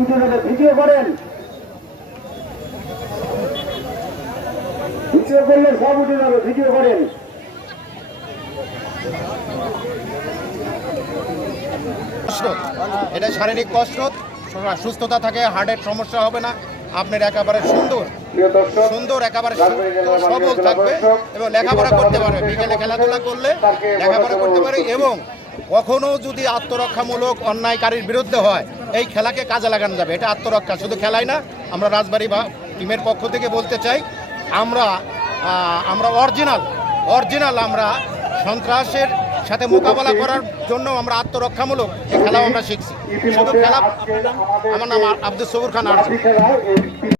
উঠে যাবে, ভিডিও করেন, ভিডিও করলে সব উঠে যাবে, ভিডিও করেন। এটা শারীরিক কসরত, সুস্থতা থাকে, হার্টের সমস্যা হবে না, আপনার একেবারে সুন্দর সুন্দর একেবারে সবল থাকবে এবং লেখাপড়া করতে পারবে। বিকেলে খেলাধুলা করলে লেখাপড়া করতে পারে এবং কখনো যদি আত্মরক্ষামূলক অন্যায়কারীর বিরুদ্ধে হয় এই খেলাকে কাজে লাগানো যাবে। এটা আত্মরক্ষা, শুধু খেলাই না। আমরা রাজবাড়ী বা টিমের পক্ষ থেকে বলতে চাই, আমরা অরিজিনাল আমরা সন্ত্রাসের সাথে মোকাবেলা করার জন্য আমরা আত্মরক্ষামূলক এই খেলাও আমরা শিখছি। শুধু খেলা, আমার নাম আব্দুল সবুর খান।